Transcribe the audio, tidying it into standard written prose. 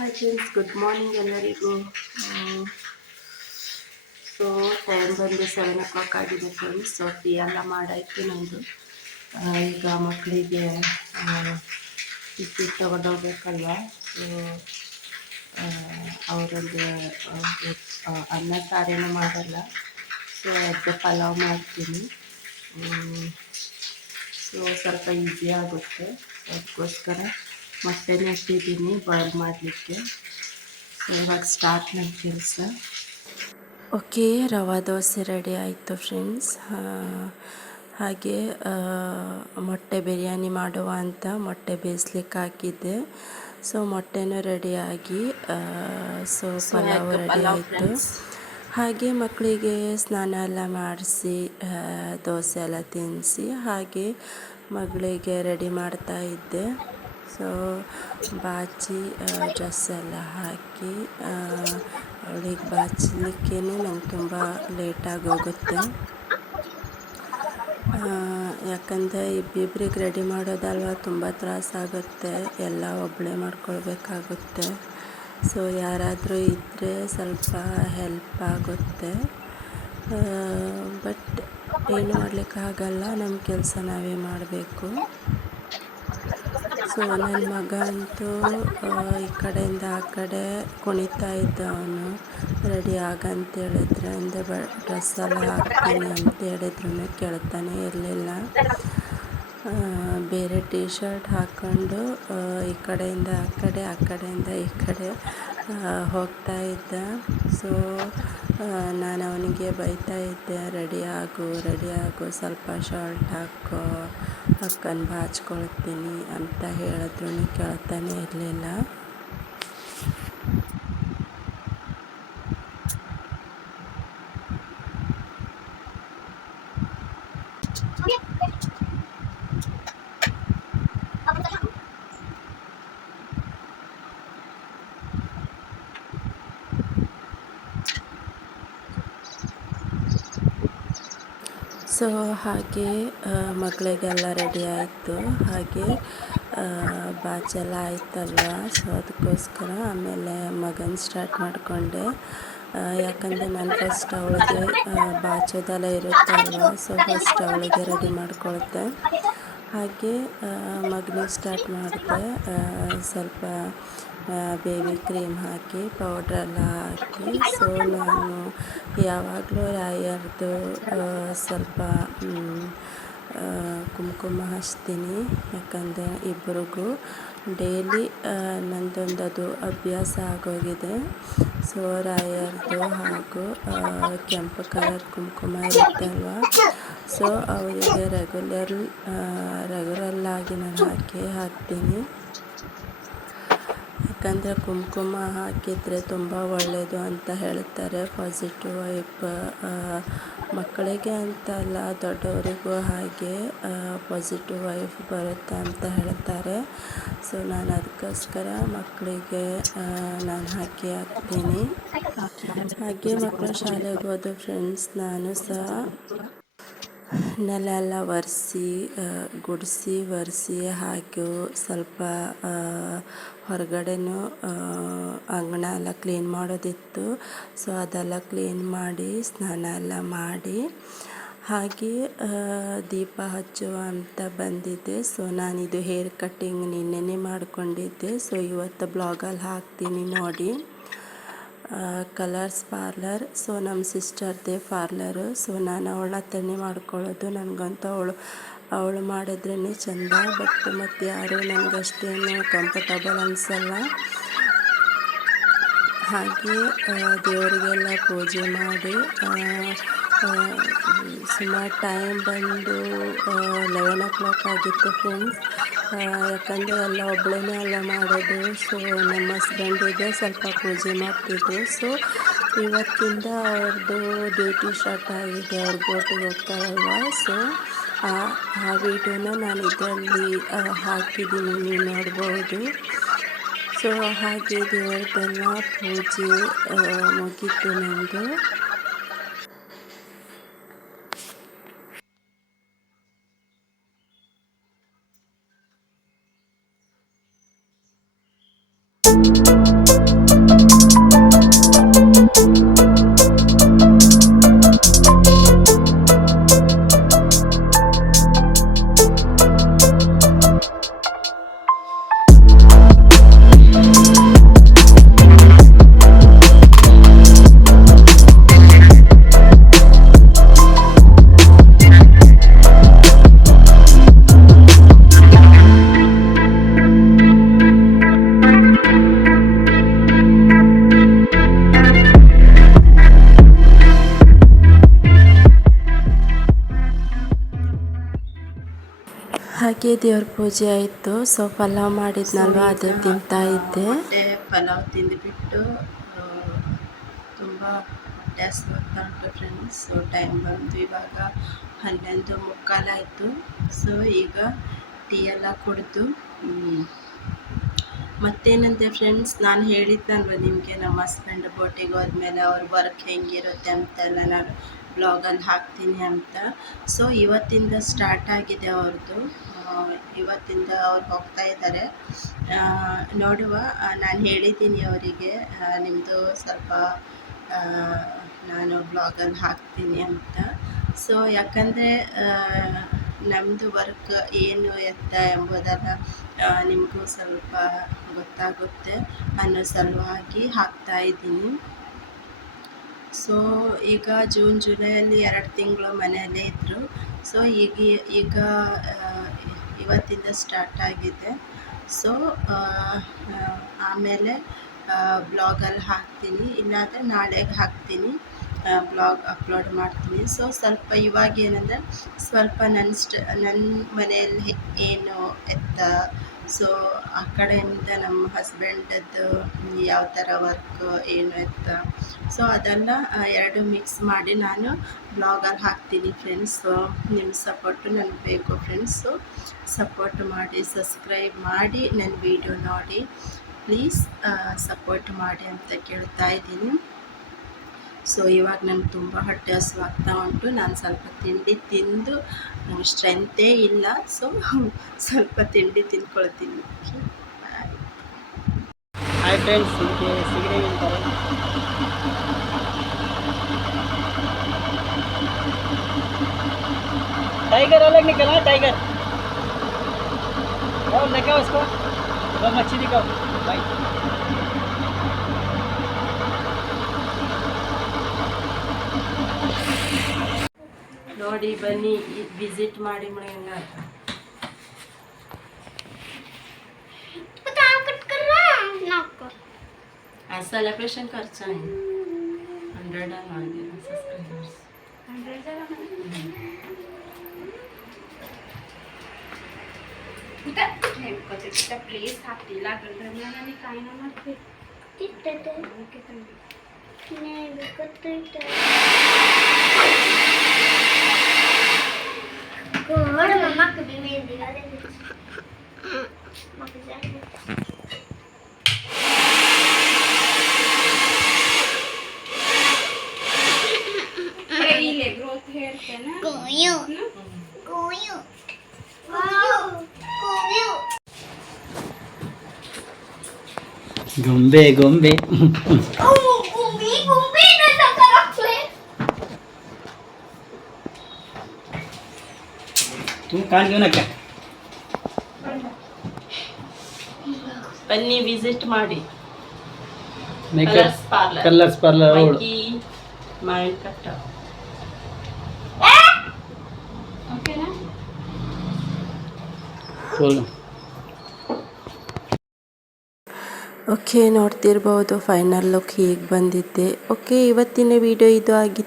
Hi friends, good morning ಎಲ್ಲರಿಗೂ. So time ಬಂದು 7 o'clock ಆಗಿದೆ ಫ್ರೆಂಡ್ಸ್. ಸೊ ಟೀ ಎಲ್ಲ ಮಾಡಾಯ್ತು ನಂದು. ಈಗ ಮಕ್ಕಳಿಗೆ ಟಿಫಿನ್ ತಗೊಂಡೋಗ್ಬೇಕಲ್ವ. ಸೊ ಅವರೊಂದು ಅನ್ನ ಸಾರೇನು ಮಾಡಲ್ಲ. ಸೊ ಅದೇ ಪಲಾವ್ ಮಾಡ್ತೀನಿ. ಸೊ ಸ್ವಲ್ಪ ಈಸಿ ಆಗುತ್ತೆ. ಅದಕ್ಕೋಸ್ಕರ ಮೊಟ್ಟೆನೇ ಇಟ್ಟಿದ್ದೀನಿ ಬಾಯ್ಲ್ ಮಾಡಲಿಕ್ಕೆ. ಸೊ ಇವಾಗ ಸ್ಟಾರ್ಟ್ ನನ್ನ ಕೆಲಸ. ಓಕೆ, ರವಾ ದೋಸೆ ರೆಡಿ ಆಯಿತು ಫ್ರೆಂಡ್ಸ್. ಹಾಗೆ ಮೊಟ್ಟೆ ಬಿರಿಯಾನಿ ಮಾಡುವ ಅಂತ ಮೊಟ್ಟೆ ಬೇಯಿಸ್ಲಿಕ್ಕೆ ಹಾಕಿದ್ದೆ. ಸೊ ಮೊಟ್ಟೆನೂ ರೆಡಿಯಾಗಿ ಸೊ ಪಲಾವ್ ರೆಡಿ ಆಯಿತು. ಹಾಗೆ ಮಕ್ಕಳಿಗೆ ಸ್ನಾನ ಎಲ್ಲ ಮಾಡಿಸಿ ದೋಸೆ ಎಲ್ಲ ತಿನ್ನಿಸಿ ಹಾಗೆ ಮಗಳಿಗೆ ರೆಡಿ ಮಾಡ್ತಾ ಇದ್ದೆ. ಸೊ ಬಾಚಿ ಡ್ರೆಸ್ ಎಲ್ಲ ಹಾಕಿ ಅವಳಿಗೆ ಬಾಚಲಿಕ್ಕೇ ನಂಗೆ ತುಂಬ ಲೇಟಾಗಿ ಹೋಗುತ್ತೆ. ಯಾಕಂದರೆ ಇಬ್ಬಿಬ್ರಿಗೆ ರೆಡಿ ಮಾಡೋದಲ್ವ, ತುಂಬ ತ್ರಾಸಾಗುತ್ತೆ. ಎಲ್ಲ ಒಬ್ಬಳೇ ಮಾಡ್ಕೊಳ್ಬೇಕಾಗುತ್ತೆ. ಸೊ ಯಾರಾದರೂ ಇದ್ದರೆ ಸ್ವಲ್ಪ ಹೆಲ್ಪ್ ಆಗುತ್ತೆ. ಬಟ್ ಏನು ಮಾಡಲಿಕ್ಕಾಗಲ್ಲ, ನಮ್ಮ ಕೆಲಸ ನಾವೇ ಮಾಡಬೇಕು. ಸೊ ನನ್ನ ಮಗ ಅಂತೂ ಈ ಕಡೆಯಿಂದ ಆ ಕಡೆ ಕುಣಿತಾ ಇದ್ದ. ಅವನು ರೆಡಿ ಆಗಂತ ಹೇಳಿದ್ರೆ ಅಂದರೆ ಡ್ರೆಸ್ ಎಲ್ಲ ಹಾಕ್ತೀನಿ ಅಂತ ಹೇಳಿದ್ರು ಕೇಳ್ತಾನೆ ಇರಲಿಲ್ಲ. ಬೇರೆ ಟೀ ಶರ್ಟ್ ಹಾಕ್ಕೊಂಡು ಈ ಕಡೆಯಿಂದ ಆ ಕಡೆ ಆ ಕಡೆಯಿಂದ ಈ ಕಡೆ ಹೋಗ್ತಾ ಇದ್ದ. ಸೊ ನಾನು ಅವನಿಗೆ ಬೈತಾ ಇದ್ದೆ, ರೆಡಿ ಆಗು, ಸ್ವಲ್ಪ ಶಾರ್ಟ್ ಹಾಕೋ, ಅಕ್ಕನ ಬಾಚ್ಕೊಳ್ತೀನಿ ಅಂತ ಹೇಳಿದ್ರು ಕೇಳ್ತಾನೆ ಇರಲಿಲ್ಲ. ಸೊ ಹಾಗೆ ಮಕ್ಕಳಿಗೆಲ್ಲ ರೆಡಿ ಆಯಿತು. ಹಾಗೆ ಬಾಚೆಲ್ಲ ಆಯ್ತಲ್ವ. ಸೊ ಅದಕ್ಕೋಸ್ಕರ ಆಮೇಲೆ ಮಗನ ಸ್ಟಾರ್ಟ್ ಮಾಡಿಕೊಂಡೆ. ಯಾಕಂದರೆ ನಾನು ಫಸ್ಟ್ ಅವಳಿಗೆ ಬಾಚೋದೆಲ್ಲ ಇರುತ್ತಲ್ವ. ಸೊ ಫಸ್ಟ್ ಅವಳಿಗೆ ರೆಡಿ ಮಾಡ್ಕೊಳ್ತೆ. ಹಾಗೆ ಮಗನಿಗೆ ಸ್ಟಾರ್ಟ್ ಮಾಡಿದೆ. ಸ್ವಲ್ಪ ಬೇಬಿ ಕ್ರೀಮ್ ಹಾಕಿ ಪೌಡ್ರೆಲ್ಲ ಹಾಕಿ. ಸೊ ನಾನು ಯಾವಾಗಲೂ ರಾಯರ್ದು ಸ್ವಲ್ಪ ಕುಂಕುಮ ಹಚ್ತೀನಿ. ಯಾಕಂದರೆ ಇಬ್ಬರಿಗೂ ಡೈಲಿ ನಂದೊಂದು ಅಭ್ಯಾಸ ಆಗೋಗಿದೆ. ಸೊ ರಾಯರ್ದು ಹಾಗೂ ಕೆಂಪು ಕಲರ್ ಕುಂಕುಮ ಇರುತ್ತಲ್ವ. ಸೊ ಅವರಿಗೆ ರೆಗ್ಯುಲರ್ಲಾಗಿ ನಾನು ಹಾಕ್ತೀನಿ. ಯಾಕಂದರೆ ಕುಂಕುಮ ಹಾಕಿದರೆ ತುಂಬ ಒಳ್ಳೆಯದು ಅಂತ ಹೇಳ್ತಾರೆ. ಪಾಸಿಟಿವ್ ವೈಬ್ ಮಕ್ಕಳಿಗೆ ಅಂತಲ್ಲ, ದೊಡ್ಡವರಿಗೂ ಹಾಗೆ ಪಾಸಿಟಿವ್ ವೈಬ್ ಬರುತ್ತೆ ಅಂತ ಹೇಳ್ತಾರೆ. ಸೊ ನಾನು ಅದಕ್ಕೋಸ್ಕರ ಮಕ್ಕಳಿಗೆ ನಾನು ಹಾಕ್ತೀನಿ. ಹಾಗೆ ಮಕ್ಕಳು ಶಾಲೆಗೆ ಹೋದ ಫ್ರೆಂಡ್ಸ್, ನಾನು ಸಹ ನೆಲ ಎಲ್ಲ ಒರೆಸಿ ಹಾಕಿ ಸ್ವಲ್ಪ ಹೊರಗಡೆನೂ ಅಂಗಣ ಎಲ್ಲ ಕ್ಲೀನ್ ಮಾಡೋದಿತ್ತು. ಸೊ ಅದೆಲ್ಲ ಕ್ಲೀನ್ ಮಾಡಿ ಸ್ನಾನ ಎಲ್ಲ ಮಾಡಿ ಹಾಗೆ ದೀಪ ಹಚ್ಚುವ ಅಂತ ಬಂದಿದ್ದೆ. ಸೊ ನಾನಿದು ಹೇರ್ ಕಟ್ಟಿಂಗ್ ನಿನ್ನೆನೇ ಮಾಡಿಕೊಂಡಿದ್ದೆ. ಸೊ ಇವತ್ತು ಬ್ಲಾಗಲ್ಲಿ ಹಾಕ್ತೀನಿ ನೋಡಿ. Colours parlour. ಸೊ ನಮ್ಮ ಸಿಸ್ಟರ್ದೇ ಪಾರ್ಲರು. ಸೊ ನಾನು ಅವಳ ಹತ್ರನೇ ಮಾಡ್ಕೊಳ್ಳೋದು. ನನಗಂತೂ ಅವಳು ಮಾಡಿದ್ರೇ ಚೆಂದ. ಬಟ್ ಮತ್ತು ಯಾರು ನನಗಷ್ಟೇನು ಕಂಫರ್ಟಬಲ್ ಅನಿಸಲ್ಲ. ಹಾಗೆ ದೇವರಿಗೆಲ್ಲ ಪೂಜೆ ಮಾಡಿ ಸುಮಾರು ಟೈಮ್ ಬಂದು 11 o'clock ಆಗಿತ್ತು ಫ್ರೆಂಡ್ಸ್. ಯಾಕಂದರೆ ಎಲ್ಲ ಒಬ್ಬಳೇ ಎಲ್ಲ ಮಾಡೋದು. ಸೊ ನಮ್ಮ ಹಸ್ಬೆಂಡಿಗೆ ಸ್ವಲ್ಪ ಪೂಜೆ ಮಾಡ್ತಿದ್ದೆ. ಸೊ ಇವತ್ತಿಂದ ಅವ್ರದ್ದು ಡ್ಯೂಟಿ ಸ್ಟಾರ್ಟ್ ಆಗಿದೆ. ಅವ್ರು ಬೋಟಿಗೆ ಹೋಗ್ತಾರಲ್ವ. ಸೊ ಆ ವಿಡಿಯೋನ ನಾನು ಇದರಲ್ಲಿ ಹಾಕಿದ್ದೀನಿ, ನೀವು ನೋಡ್ಬೋದು. ಸೊ ಹಾಗೆ ದೇವರದೆಲ್ಲ ಪೂಜೆ ಮುಗೀತು ನಂದು. ಓಕೆ, ದೇವ್ರ ಪೂಜೆ ಆಯಿತು. ಸೊ ಪಲಾವ್ ಮಾಡಿದ್ನಲ್ವ ಅದೇ ತಿಂತಾ ಇದ್ದೆ. ಪಲಾವ್ ತಿಂದುಬಿಟ್ಟು ತುಂಬ ಹೊಟ್ಟೆ ಹಸ್ವಾಗ್ತಾ ಉಂಟು ಫ್ರೆಂಡ್ಸ್. ಸೊ ಟೈಮ್ ಬಂತು ಇವಾಗ 11:45 ಆಯಿತು. ಸೊ ಈಗ ಟೀ ಎಲ್ಲ ಕುಡಿದು ಮತ್ತೇನಂತೆ ಫ್ರೆಂಡ್ಸ್, ನಾನು ಹೇಳಿದ್ನಲ್ವ ನಿಮಗೆ ನಮ್ಮ ಹಸ್ಬೆಂಡ್ ಬೋಟಿಗೆ ಹೋದ್ಮೇಲೆ ಅವ್ರ ವರ್ಕ್ ಹೆಂಗಿರುತ್ತೆ ಅಂತೆಲ್ಲ ನಾನು ಬ್ಲಾಗಲ್ಲಿ ಹಾಕ್ತೀನಿ ಅಂತ. ಸೊ ಇವತ್ತಿಂದ ಸ್ಟಾರ್ಟ್ ಆಗಿದೆ ಅವ್ರದ್ದು. ಇವತ್ತಿಂದ ಅವ್ರು ಹೋಗ್ತಾ ಇದ್ದಾರೆ. ನೋಡುವ. ನಾನು ಹೇಳಿದ್ದೀನಿ ಅವರಿಗೆ ನಿಮ್ಮದು ಸ್ವಲ್ಪ ನಾನು ಬ್ಲಾಗಲ್ಲಿ ಹಾಕ್ತೀನಿ ಅಂತ. ಸೊ ಯಾಕಂದರೆ ನಮ್ಮದು ವರ್ಕ್ ಏನು ಎತ್ತ ಎಂಬುದೆಲ್ಲ ನಿಮಗೂ ಸ್ವಲ್ಪ ಗೊತ್ತಾಗುತ್ತೆ ಅನ್ನೋ ಸಲುವಾಗಿ ಹಾಕ್ತಾಯಿದ್ದೀನಿ. ಸೊ ಈಗ ಜೂನ್ ಜುಲೈಯಲ್ಲಿ 2 ತಿಂಗಳು ಮನೆಯಲ್ಲೇ ಇದ್ದರು. ಸೊ ಈಗ ಇವತ್ತಿಂದ ಸ್ಟಾರ್ಟ್ ಆಗಿದೆ. ಸೊ ಆಮೇಲೆ ಬ್ಲಾಗಲ್ಲಿ ಹಾಕ್ತೀನಿ, ಇಲ್ಲಾಂದರೆ ನಾಳೆಗೆ ಹಾಕ್ತೀನಿ, ಬ್ಲಾಗ್ ಅಪ್ಲೋಡ್ ಮಾಡ್ತೀನಿ. ಸೊ ಸ್ವಲ್ಪ ಇವಾಗ ಏನಂದರೆ ಸ್ವಲ್ಪ ನನ್ನ ಮನೆಯಲ್ಲಿ ಏನು ಎತ್ತ, ಸೊ ಆ ಕಡೆಯಿಂದ ನಮ್ಮ ಹಸ್ಬೆಂಡದ್ದು ಯಾವ ಥರ ವರ್ಕ್ ಏನು ಎತ್ತ, ಸೊ ಅದೆಲ್ಲ ಎರಡು ಮಿಕ್ಸ್ ಮಾಡಿ ನಾನು ಬ್ಲಾಗಲ್ಲಿ ಹಾಕ್ತೀನಿ ಫ್ರೆಂಡ್ಸ್. ಸೊ ನಿಮ್ಮ ಸಪೋರ್ಟು ನನಗೆ ಬೇಕು ಫ್ರೆಂಡ್ಸು. ಸಪೋರ್ಟ್ ಮಾಡಿ, ಸಬ್ಸ್ಕ್ರೈಬ್ ಮಾಡಿ, ನನ್ನ ವಿಡಿಯೋ ನೋಡಿ ಪ್ಲೀಸ್ ಸಪೋರ್ಟ್ ಮಾಡಿ ಅಂತ ಕೇಳ್ತಾ ಇದ್ದೀನಿ. ಸೊ ಇವಾಗ ನನಗೆ ತುಂಬ ಹೊಟ್ಟೆ ಹಸಿವಾಗ್ತಾ ಉಂಟು. ನಾನು ಸ್ವಲ್ಪ ತಿಂಡಿ ತಿಂದು ನನಗೆ ಸ್ಟ್ರೆಂತೇ ಇಲ್ಲ. ಸೊ ಸ್ವಲ್ಪ ತಿಂಡಿ ತಿಂದ್ಕೊಳ್ತೀನಿ. ಹಾಯ್ ಫ್ರೆಂಡ್ಸ್, ನಿಮಗೆ ಸಿಗರೇಟ್ ಅಂತಾರೆ. टाइगर अलग निकला है, टाइगर और देखा उसको, वो मच्छी दिखाओ भाई. ನೋಡಿ ಬನ್ನಿ, ವಿಸಿಟ್ ಮಾಡಿ ಮಳೆಯಂಗ सेलिब्रेशन खर्चा है 100 आगे सब्सक्राइबर्स 100 प्लीज हाती लागल आणि काय ना मारते तिथे ते नाही विकत गोड मम्मा कभी मेहंदी घाले मग जाए पहिले ग्रोथ हेयर ते ना गोयो गोयो गोयो ಗೊಂಬೆ ಗೊಂಬೆ गोंबी गोंबी ना करले तू कान घेऊ नका. ಬನ್ನಿ ವಿಸಿಟ್ ಮಾಡಿ. ಮೇಕಪ್ ಪಾರ್ಲರ್ ಕಲರ್ಸ್ ಪಾರ್ಲರ್ ಮೈಕಿ ಮೈಂಡ್ ಕಟ್ಟ. ಓಕೆನಾ ಫುಲ್ ಓಕೆ, ನೋಡ್ತಿರ್ಬೋದು ಫೈನಲ್ ಲುಕ್ ಹೀಗೆ ಬಂದಿದ್ದೆ. ಓಕೆ, ಇವತ್ತಿನ ವಿಡಿಯೋ ಇದು ಆಗಿತ್ತು.